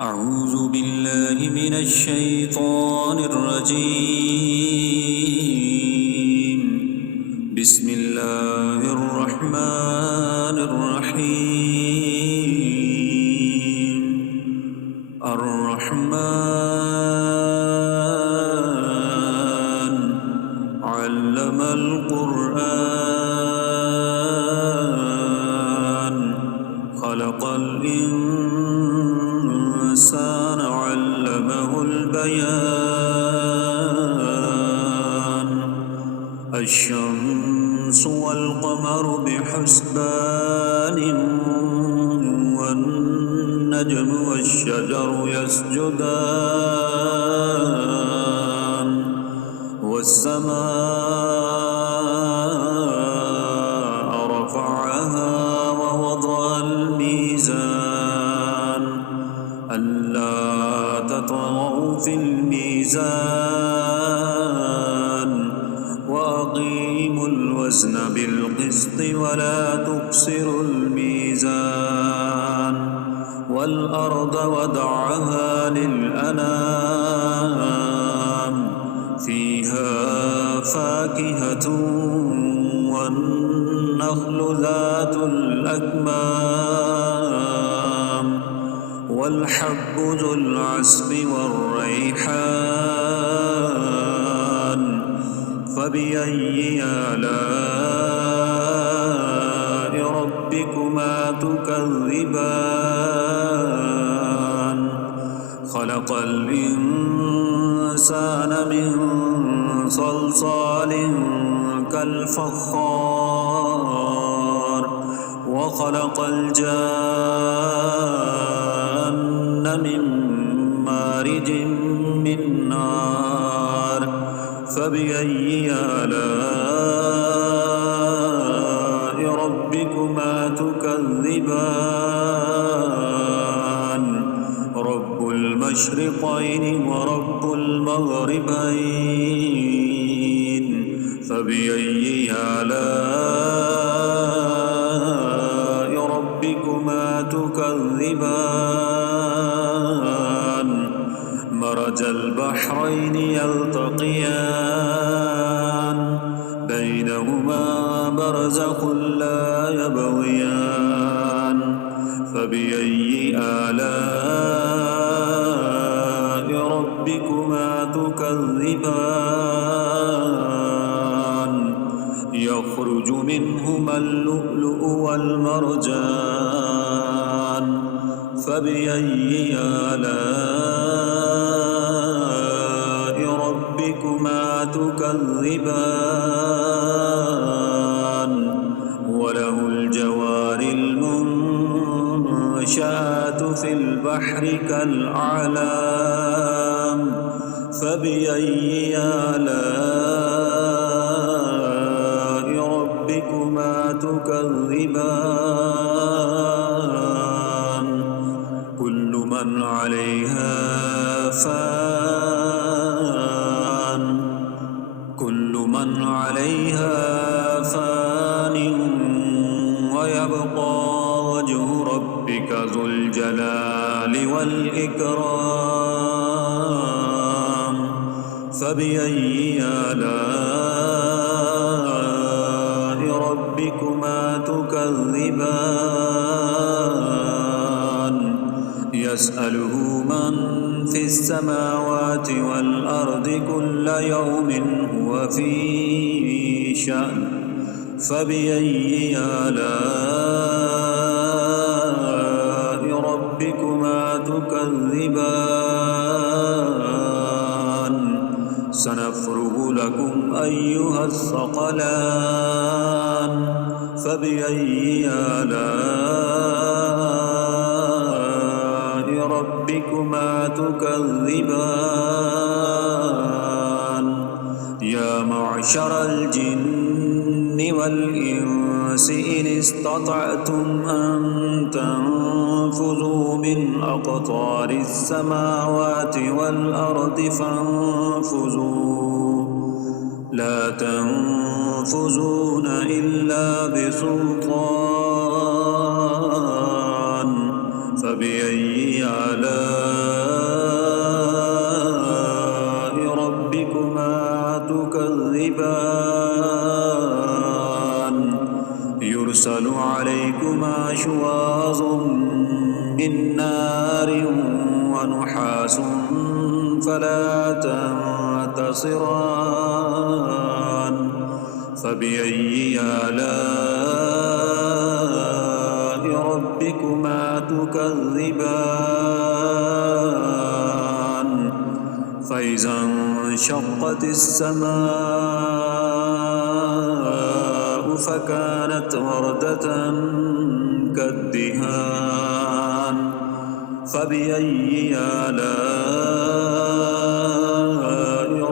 أعوذ بالله من الشيطان الرجيم. بسم الله الرحمن الرحيم. الرحمن علم القرآن خلق الإنسان علمه البيان. الشمس والقمر بحسبان والنجم والشجر يسجدان والسماء رفعها ووضع الميزان ألا تطغوا في الميزان وأقيموا الوزن بالقسط ولا تخسروا الميزان والأرض وضعها للأنام فيها فاكهة والنخل ذات الأكمام والحب ذو العصف والريحان فبأي آلاء ربكما تكذبان خلق الإنسان من صلصال كالفخار وخلق الجان من مارج من نار فبأي آلاء ربكما تكذبان رب المشرقين ورب المغربين فبأي آلاء ربكما تكذبان مرج البحرين يلتقيان بينهما برزخ لا يبغيان فبأي آلاء ربكما تكذبان يخرج منهما اللؤلؤ والمرجان فبأي آلاء ربكما تكذبان وله الجوار المنشآت في البحر كالأعلام فبأي آلاء ربكما تكذبان كل من عليها فان ويبقى وجه ربك ذو الجلال والإكرام فبأي آلاء ربكما تكذبان يسأله من في السماوات والأرض كل يوم هو في شأن فبأي آلاء ربكما تكذبان سنفرغ لكم أيها الثقلان فبأي آلاء ربكما تكذبان يا معشر الجن والإنس إن استطعتم أن تنفذوا من أقطار السماوات والأرض فانفذوا لا تنفذون إلا بسلطان فبأي آلاء نحاس فلا تنتصران فبأي آلاء ربكما تكذبان فإذا انشقت السماء فكانت وردة كالدهان فبأي آلاء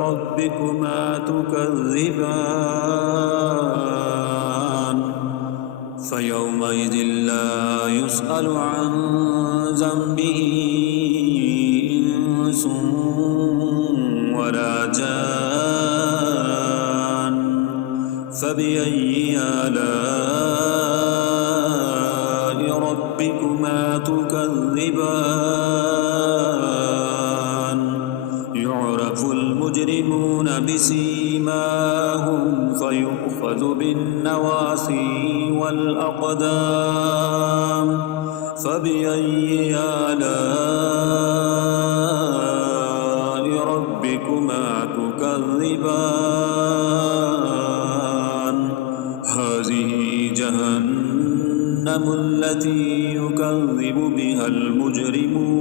ربكما تكذبان فيومئذ لا يسأل عن ذنبه إنس ولا جان فبأي آلاء ربكما تكذبان يعرف المجرمون بسيماهم فيؤخذ بالنواصي والأقدام فبأي آلاء ربكما تكذبان هذه جهنم التي يكذب بها المجرمون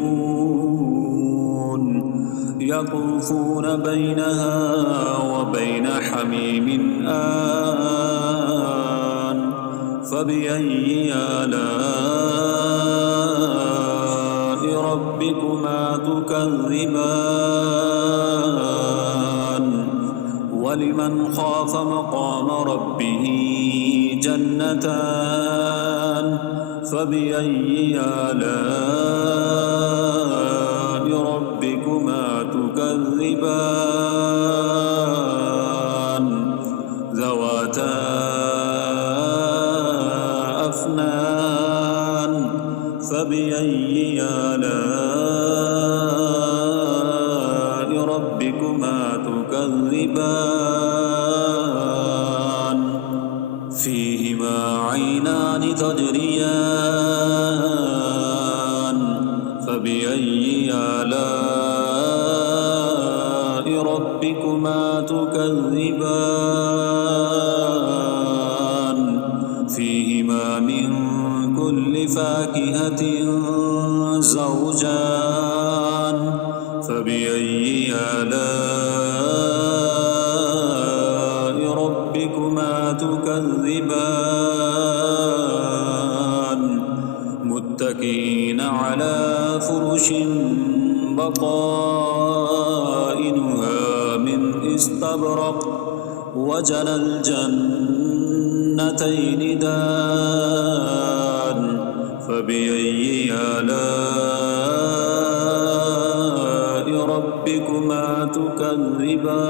يطوفون بينها وبين حميم آن فبأي آلاء ربكما تكذبان ولمن خاف مقام ربه جنتان فبأي آلاء ربكما تكذبان ذواتا أفنان فبأي آلاء ربكما تكذبان فيهما عينان تجريان فبأي آلاء ربكما تكذبان فيهما من كل فاكهة زوجان فبأي آلاء ربكما تكذبان متكئين على فرش بطائنها من استبرق وجنى الجنتين دان فبأي آلاء ربكما تكذبان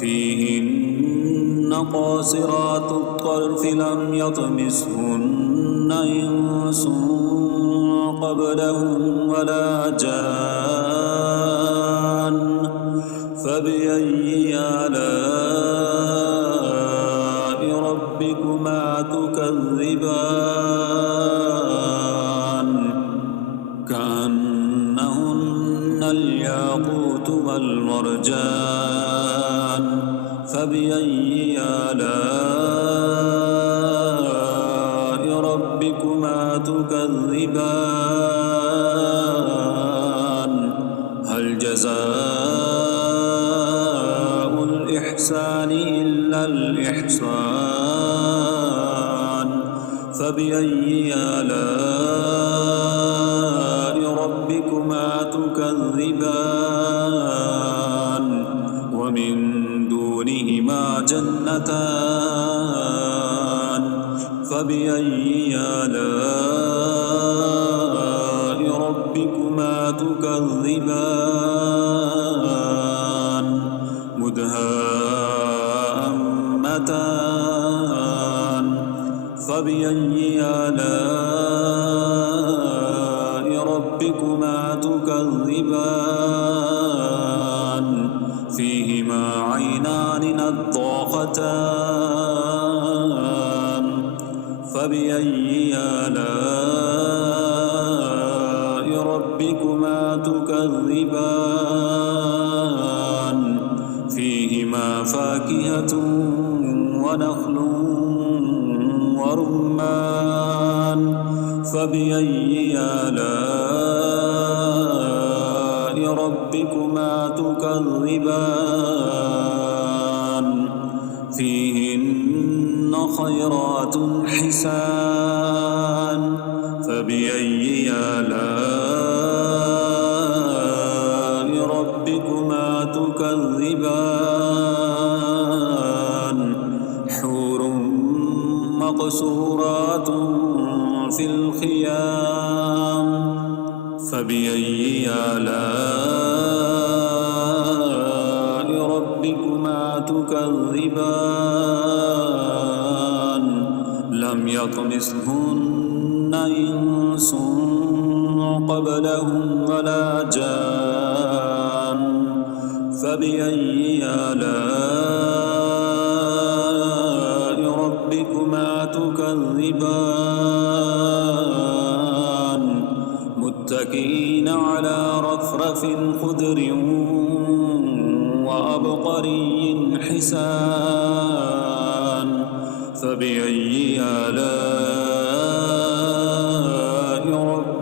فيهن قاصرات الطرف لم يطمثهن إنس قبلهم ولا جان فبأي آلاء ربكما تكذبان كأنهن الياقوت والمرجان فبأي آلاء ربكما تكذبان هل جزاء الإحسان إلا الإحسان فبأي آلاء ربكما تكذبان ومن دونهما جنتان فبأي آلاء ربكما تكذبان مدهامتان فبأي آلاء ربكما تكذبان فيهما عينان نضاختان فبأي آلاء ربكما تكذبان فيهما فاكهة ونخل ورمان فبأي آلاء ربكما تكذبان فيهن خيرات حسان فبأي آلاء ربكما تكذبان حور مقصورات في الخيام فبأي آلاء ربكما تكذبان لم يطمثهن إنس قبلهم ولا جان فبأي آلاء ربكما تكذبان متكئين على رفرف خضر وعبقري حسان فبأي آلاء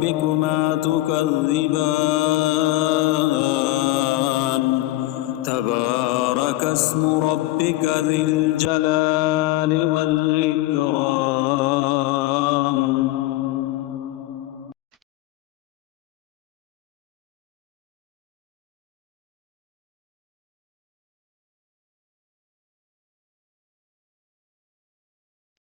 ربكما تكذبان تبارك اسم ربك ذي الجلال والإكرام